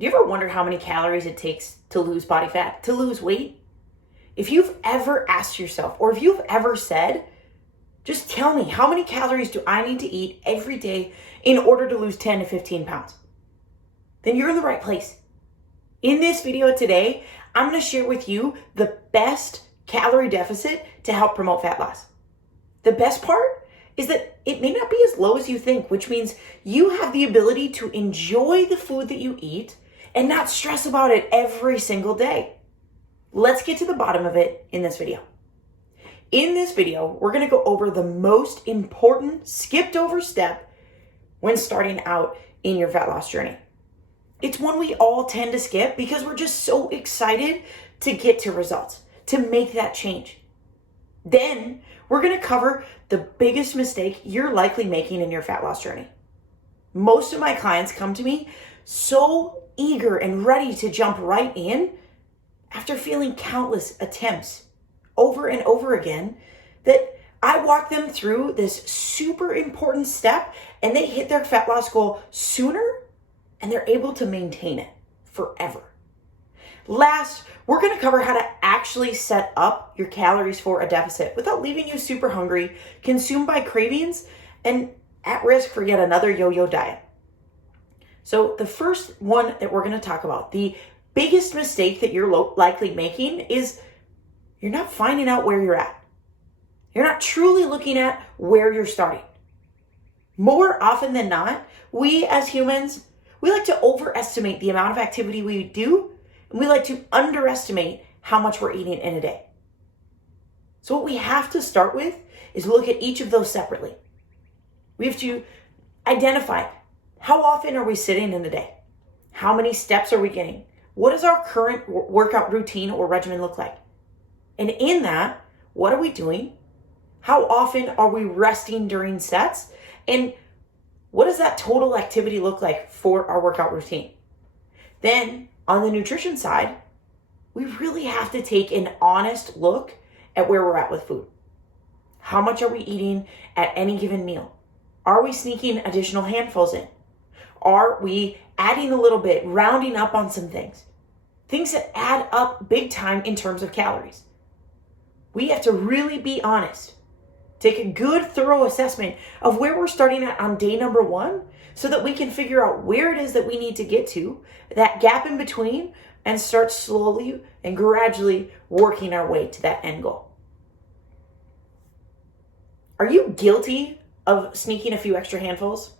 Do you ever wonder how many calories it takes to lose body fat, to lose weight? If you've ever asked yourself, or if you've ever said, just tell me, how many calories do I need to eat every day in order to lose 10 to 15 pounds? Then you're in the right place. In this video today, I'm going to share with you the best calorie deficit to help promote fat loss. The best part is that it may not be as low as you think, which means you have the ability to enjoy the food that you eat and not stress about it every single day. Let's get to the bottom of it in this video. In this video, we're going to go over the most important skipped over step when starting out in your fat loss journey. It's one we all tend to skip because we're just so excited to get to results, to make that change. Then we're going to cover the biggest mistake you're likely making in your fat loss journey. Most of my clients come to me so eager and ready to jump right in after feeling countless attempts over and over again that I walk them through this super important step and they hit their fat loss goal sooner and they're able to maintain it forever. Last, we're going to cover how to actually set up your calories for a deficit without leaving you super hungry, consumed by cravings, and at risk for yet another yo-yo diet. So the first one that we're going to talk about, the biggest mistake that you're likely making is you're not finding out where you're at. You're not truly looking at where you're starting. More often than not, we as humans, we like to overestimate the amount of activity we do, and we like to underestimate how much we're eating in a day. So what we have to start with is look at each of those separately. We have to identify how often are we sitting in a day? How many steps are we getting? What does our current workout routine or regimen look like? And in that, what are we doing? How often are we resting during sets? And what does that total activity look like for our workout routine? Then on the nutrition side, we really have to take an honest look at where we're at with food. How much are we eating at any given meal? Are we sneaking additional handfuls in? Are we adding a little bit, rounding up on some things? Things that add up big time in terms of calories. We have to really be honest. Take a good, thorough assessment of where we're starting at on day number 1 so that we can figure out where it is that we need to get to, that gap in between, and start slowly and gradually working our way to that end goal. Are you guilty of sneaking a few extra handfuls?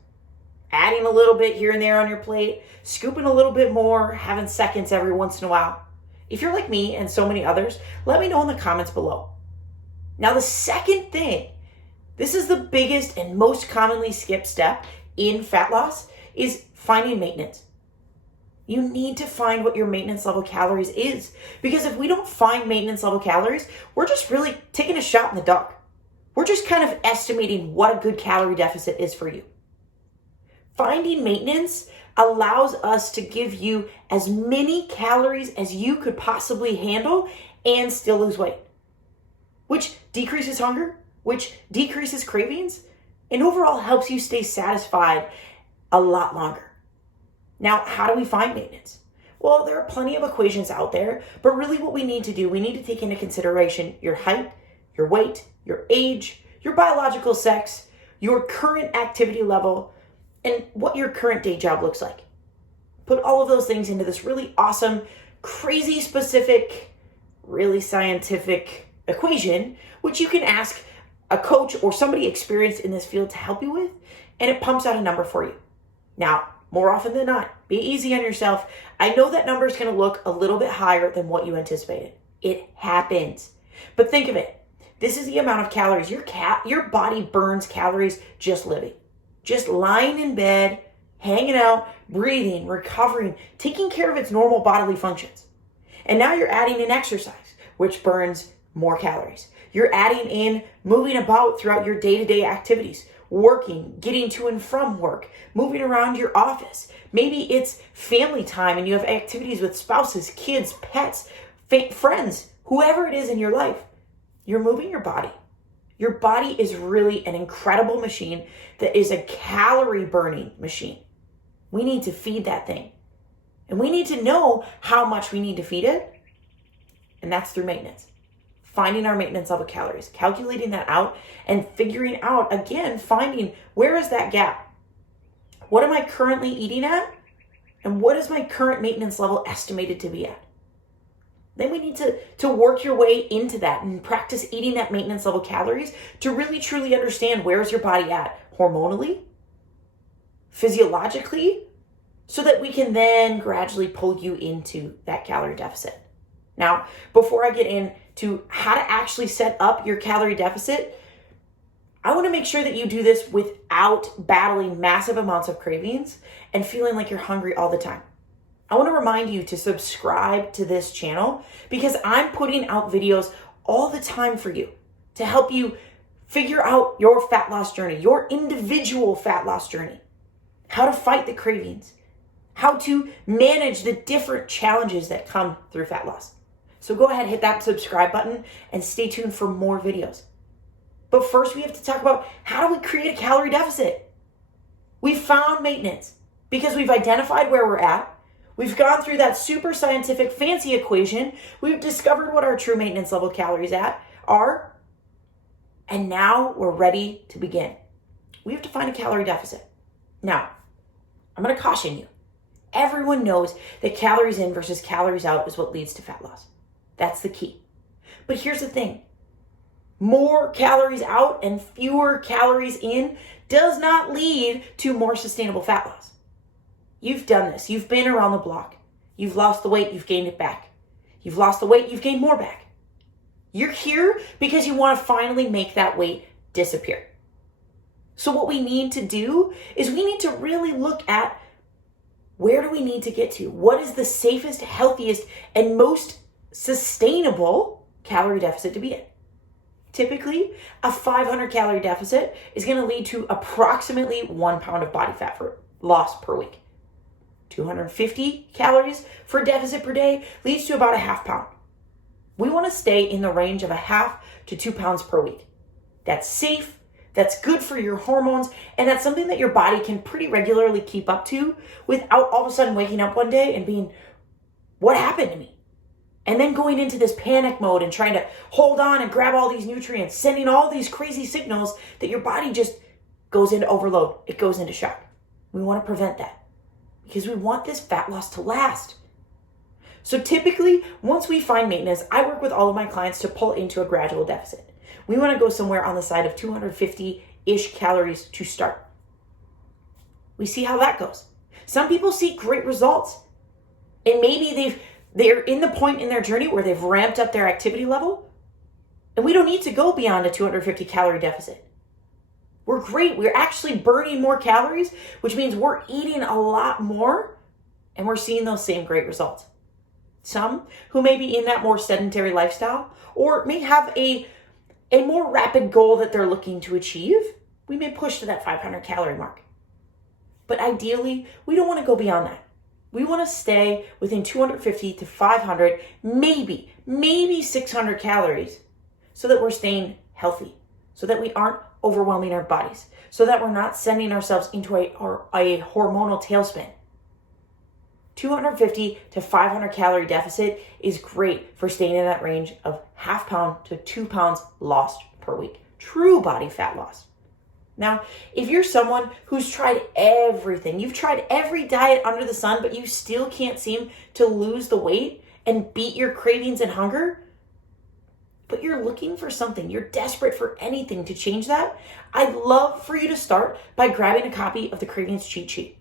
Adding a little bit here and there on your plate, scooping a little bit more, having seconds every once in a while? If you're like me and so many others, let me know in the comments below. Now, the second thing, this is the biggest and most commonly skipped step in fat loss, is finding maintenance. You need to find what your maintenance level calories is, because if we don't find maintenance level calories, we're just really taking a shot in the dark. We're just kind of estimating what a good calorie deficit is for you. Finding maintenance allows us to give you as many calories as you could possibly handle and still lose weight, which decreases hunger, which decreases cravings, and overall helps you stay satisfied a lot longer. Now, how do we find maintenance? Well, there are plenty of equations out there, but really what we need to do, we need to take into consideration your height, your weight, your age, your biological sex, your current activity level, and what your current day job looks like. Put all of those things into this really awesome, crazy specific, really scientific equation, which you can ask a coach or somebody experienced in this field to help you with, and it pumps out a number for you. Now, more often than not, be easy on yourself. I know that number is going to look a little bit higher than what you anticipated. It happens. But think of it. This is the amount of calories. Your body burns calories just living. Just lying in bed, hanging out, breathing, recovering, taking care of its normal bodily functions. And now you're adding in exercise, which burns more calories. You're adding in moving about throughout your day-to-day activities, working, getting to and from work, moving around your office. Maybe it's family time and you have activities with spouses, kids, pets, friends, whoever it is in your life. You're moving your body. Your body is really an incredible machine that is a calorie burning machine. We need to feed that thing. And we need to know how much we need to feed it. And that's through maintenance. Finding our maintenance level calories, calculating that out, and figuring out, again, finding where is that gap? What am I currently eating at? And what is my current maintenance level estimated to be at? Then we need to work your way into that and practice eating that maintenance level calories to really truly understand where is your body at hormonally, physiologically, so that we can then gradually pull you into that calorie deficit. Now, before I get into how to actually set up your calorie deficit, I want to make sure that you do this without battling massive amounts of cravings and feeling like you're hungry all the time. I want to remind you to subscribe to this channel because I'm putting out videos all the time for you to help you figure out your fat loss journey, your individual fat loss journey, how to fight the cravings, how to manage the different challenges that come through fat loss. So go ahead, hit that subscribe button and stay tuned for more videos. But first we have to talk about how do we create a calorie deficit? We found maintenance because we've identified where we're at. We've gone through that super scientific fancy equation. We've discovered what our true maintenance level calories are. And now we're ready to begin. We have to find a calorie deficit. Now, I'm going to caution you. Everyone knows that calories in versus calories out is what leads to fat loss. That's the key. But here's the thing. More calories out and fewer calories in does not lead to more sustainable fat loss. You've done this. You've been around the block. You've lost the weight. You've gained it back. You've lost the weight. You've gained more back. You're here because you want to finally make that weight disappear. So what we need to do is we need to really look at where do we need to get to? What is the safest, healthiest, and most sustainable calorie deficit to be in? Typically, a 500 calorie deficit is going to lead to approximately 1 pound of body fat loss per week. 250 calories for deficit per day leads to about a half pound. We want to stay in the range of a half to 2 pounds per week. That's safe, that's good for your hormones, and that's something that your body can pretty regularly keep up to without all of a sudden waking up one day and being, what happened to me? And then going into this panic mode and trying to hold on and grab all these nutrients, sending all these crazy signals that your body just goes into overload. It goes into shock. We want to prevent that because we want this fat loss to last. So typically, once we find maintenance, I work with all of my clients to pull into a gradual deficit. We want to go somewhere on the side of 250-ish calories to start. We see how that goes. Some people see great results. And maybe they're in the point in their journey where they've ramped up their activity level. And we don't need to go beyond a 250 calorie deficit. We're great. We're actually burning more calories, which means we're eating a lot more and we're seeing those same great results. Some who may be in that more sedentary lifestyle or may have a more rapid goal that they're looking to achieve, we may push to that 500 calorie mark. But ideally, we don't want to go beyond that. We want to stay within 250 to 500, maybe 600 calories so that we're staying healthy, so that we aren't overwhelming our bodies, so that we're not sending ourselves into a hormonal tailspin. 250 to 500 calorie deficit is great for staying in that range of half pound to 2 pounds lost per week. True body fat loss. Now, if you're someone who's tried everything, you've tried every diet under the sun, but you still can't seem to lose the weight and beat your cravings and hunger, but you're looking for something, you're desperate for anything to change that, I'd love for you to start by grabbing a copy of the Cravings Cheat Sheet.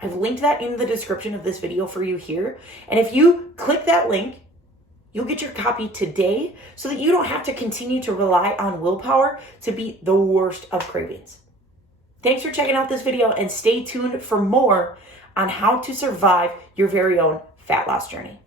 I've linked that in the description of this video for you here. And if you click that link, you'll get your copy today so that you don't have to continue to rely on willpower to beat the worst of cravings. Thanks for checking out this video and stay tuned for more on how to survive your very own fat loss journey.